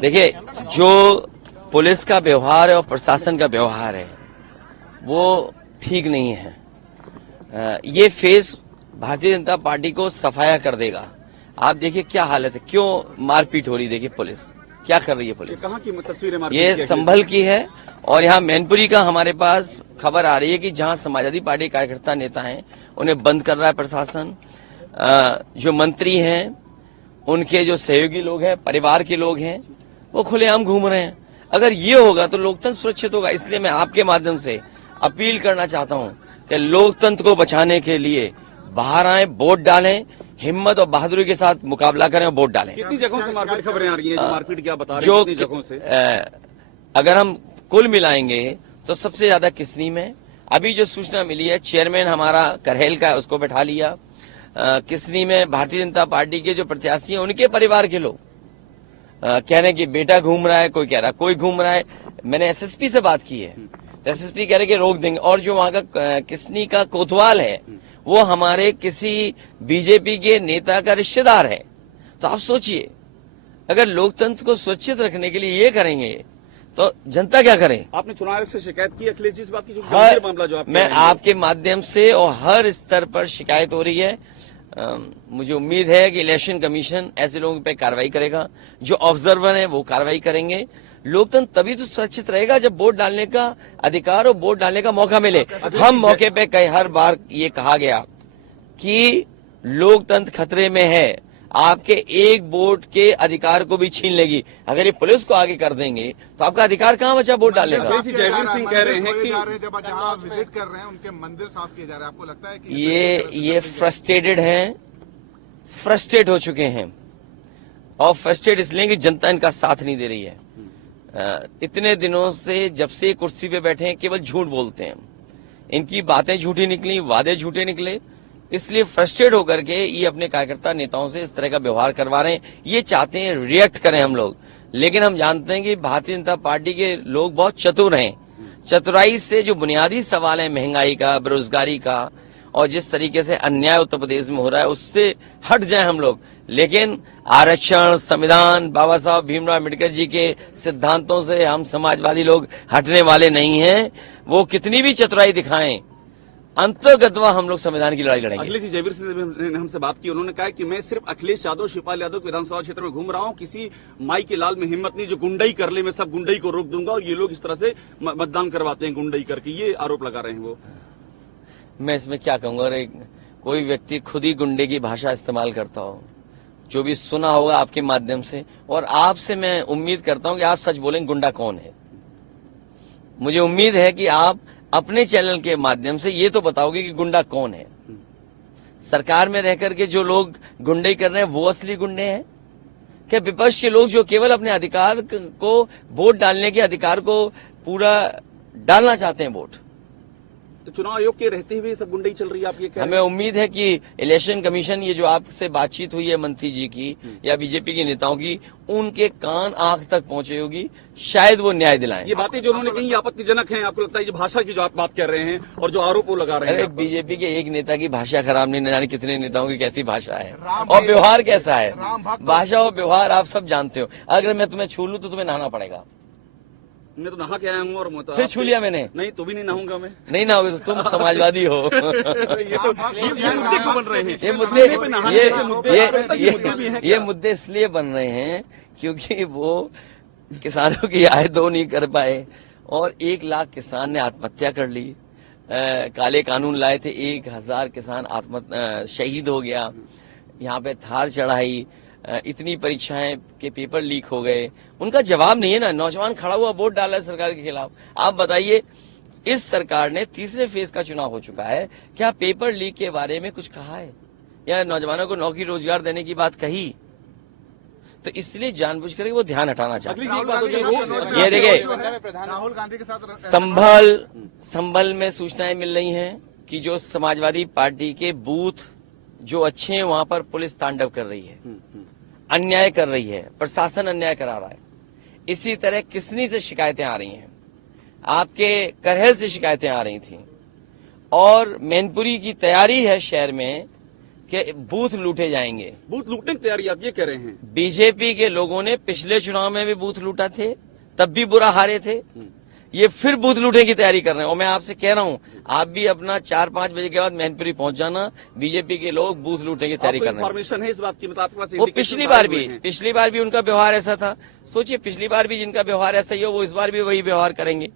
देखिए, जो पुलिस का व्यवहार है और प्रशासन का व्यवहार है वो ठीक नहीं है। ये फेस भारतीय जनता पार्टी को सफाया कर देगा। आप देखिए क्या हालत है, क्यों मारपीट हो रही, देखिए पुलिस क्या कर रही है। पुलिस कहाँ की तस्वीरें ये संभल की है और यहाँ मैनपुरी का हमारे पास खबर आ रही है कि जहाँ समाजवादी पार्टी कार्यकर्ता नेता हैं उन्हें बंद कर रहा है प्रशासन। जो मंत्री हैं, उनके जो सहयोगी लोग हैं, परिवार के लोग हैं, वो खुलेआम घूम रहे हैं। अगर ये होगा तो लोकतंत्र सुरक्षित होगा। इसलिए मैं आपके माध्यम से अपील करना चाहता हूं कि लोकतंत्र को बचाने के लिए बाहर आए, वोट डालें, हिम्मत और बहादुरी के साथ मुकाबला करें और वोट डालें। कितनी जगहों से मारपीट खबरें आ रही हैं, जो मारपीट क्या बता रहे हैं, कितनी जगहों से? अगर हम कुल मिलाएंगे तो सबसे ज्यादा किसनी में। अभी जो सूचना मिली है, चेयरमैन हमारा करहेल का है, उसको बैठा लिया। किसनी में भारतीय जनता पार्टी के जो प्रत्याशी हैं उनके परिवार के लोग कह रहे हैं कि बेटा घूम रहा है, कोई कह रहा है कोई घूम रहा है। मैंने एसएसपी से बात की है तो एसएसपी कह रहे कि रोक देंगे। और जो वहां का किसनी का कोतवाल है वो हमारे किसी बीजेपी के नेता का रिश्तेदार है। तो आप सोचिए, अगर लोकतंत्र को सुरक्षित रखने के लिए ये करेंगे तो जनता क्या करे। आपने चुनाव आयोग से शिकायत की अखिलेश जी इस बात की, जो गंभीर मामला जो आप मैं आपके माध्यम से और हर स्तर पर शिकायत हो रही है। मुझे उम्मीद है कि इलेक्शन कमीशन ऐसे लोगों पे कार्रवाई करेगा, जो ऑब्जर्वर हैं वो कार्रवाई करेंगे। लोकतंत्र तभी तो सुरक्षित रहेगा जब वोट डालने का अधिकार और वोट डालने का मौका मिले। हम मौके पे कई हर बार ये कहा गया कि लोकतंत्र खतरे में है, आपके एक वोट के अधिकार को भी छीन लेगी। अगर ये पुलिस को आगे कर देंगे तो आपका अधिकार कहाँ बचा वोट डालने का। जयवीर सिंह कह रहे हैं कि जब जहाँ विजिट कर रहे हैं उनके मंदिर साफ किए जा रहे हैं, आपको लगता है कि ये फ्रस्ट्रेटेड हैं, फ्रस्ट्रेट हो चुके हैं। और फ्रस्ट्रेट इसलिए कि जनता इनका साथ नहीं दे रही है। इतने दिनों से जब से कुर्सी पे बैठे हैं केवल झूठ बोलते हैं, इनकी बातें झूठी निकली, वादे झूठे निकले, इसलिए फ्रस्ट्रेट होकर के ये अपने कार्यकर्ता नेताओं से इस तरह का व्यवहार करवा रहे हैं। ये चाहते हैं रिएक्ट करें हम लोग, लेकिन हम जानते हैं कि भारतीय जनता पार्टी के लोग बहुत चतुर हैं। चतुराई से जो बुनियादी सवाल है महंगाई का, बेरोजगारी का और जिस तरीके से अन्याय उत्तर प्रदेश में हो रहा है उससे हट जाए हम लोग। लेकिन आरक्षण, संविधान, बाबा साहब भीमराव अम्बेडकर जी के सिद्धांतों से हम समाजवादी लोग हटने वाले नहीं हैं। वो कितनी भी चतुराई दिखाएं, अंतर्गतवा हम लोग संविधान की लड़ाई लड़ेंगे। अखिलेश जी, जयवीर सिंह ने हमसे बात की, उन्होंने कहा कि मैं सिर्फ अखिलेश यादव, शिवपाल यादव के विधानसभा क्षेत्र में घूम रहा हूं, किसी माई के लाल में हिम्मत नहीं, जो गुंडई कर ले मैं सब गुंडई को रोक दूंगा। और ये लोग इस तरह से मतदान करवाते हैं गुंडई करके, ये आरोप लगा रहे हैं वो। मैं इसमें क्या कहूंगा। अरे कोई व्यक्ति खुद ही गुंडे की भाषा इस्तेमाल करता हो, जो भी सुना होगा आपके माध्यम से, और आपसे मैं उम्मीद करता हूं कि आप सच बोलेंगे गुंडा कौन है। मुझे उम्मीद है कि आप अपने चैनल के माध्यम से ये तो बताओगे कि गुंडा कौन है। सरकार में रहकर के जो लोग गुंडे कर रहे हैं वो असली गुंडे हैं क्या? विपक्ष के लोग जो केवल अपने अधिकार को, वोट डालने के अधिकार को पूरा डालना चाहते हैं वोट। तो चुनाव आयोग के रहते हुए सब गुंडई चल रही है, आप ये कह रहे हैं? हमें उम्मीद है कि इलेक्शन कमीशन, ये जो आपसे बातचीत हुई है मंत्री जी की या बीजेपी के नेताओं की, उनके कान आंख तक पहुंचे होगी, शायद वो न्याय दिलाएं। ये बातें जो उन्होंने कही आपत्तिजनक हैं, आपको लगता है ये भाषा की जो आप बात कर रहे हैं और जो आरोप वो लगा रहे हैं? अरे बीजेपी के एक नेता की भाषा खराब नहीं, न जाने कितने नेताओं की कैसी भाषा है और व्यवहार कैसा है। भाषा और व्यवहार आप सब जानते हो। अगर मैं तुम्हें छू लूं तो तुम्हें नहाना पड़ेगा। मैं तो नहा के आया हूँ और फिर छू लिया मैंने। नहीं तो भी नहीं नहाऊंगा मैं। नहीं नहाओगे तो तुम समाजवादी हो। ये मुद्दे क्यों बन रहे हैं? ये मुद्दे इसलिए बन रहे हैं क्योंकि वो किसानों की आय दो नहीं कर पाए और 1 लाख किसान ने आत्महत्या कर ली। काले कानून लाए थे, 1000 किसान शहीद हो गया। यहाँ पे थार चढ़ाई, इतनी परीक्षाएं के पेपर लीक हो गए, उनका जवाब नहीं है ना। नौजवान खड़ा हुआ वोट डाला है सरकार के खिलाफ। आप बताइए, इस सरकार ने तीसरे फेज का चुनाव हो चुका है, क्या पेपर लीक के बारे में कुछ कहा है या नौजवानों को नौकरी रोजगार देने की बात कही? तो इसलिए जानबूझकर वो ध्यान हटाना चाहते हैं। ये देखिए, राहुल गांधी के साथ संभल में सूचनाएं मिल रही हैं कि जो समाजवादी पार्टी के बूथ जो अच्छे हैं वहां पर पुलिस तांडव कर रही है, अन्याय कर रही है, प्रशासन अन्याय करा रहा है। इसी तरह किसनी से शिकायतें आ रही हैं, आपके करहेल से शिकायतें आ रही थी और मैनपुरी की तैयारी है शहर में कि बूथ लूटे जाएंगे। बूथ लूटने की तैयारी आप ये कह रहे हैं? बीजेपी के लोगों ने पिछले चुनाव में भी बूथ लूटा थे, तब भी बुरा हारे थे। ये फिर बूथ लूटने की तैयारी कर रहे हैं। और मैं आपसे कह रहा हूं, आप भी अपना 4-5 बजे के बाद मैनपुरी पहुंच जाना। बीजेपी के लोग बूथ लूटने की तैयारी कर रहे हैं। इन्फॉर्मेशन है इस बात की, मतलब आपके पास वो indication पिछली बार भी उनका व्यवहार ऐसा था। सोचिए, पिछली बार भी जिनका व्यवहार ऐसा ही हो, वो इस बार भी वही व्यवहार करेंगे।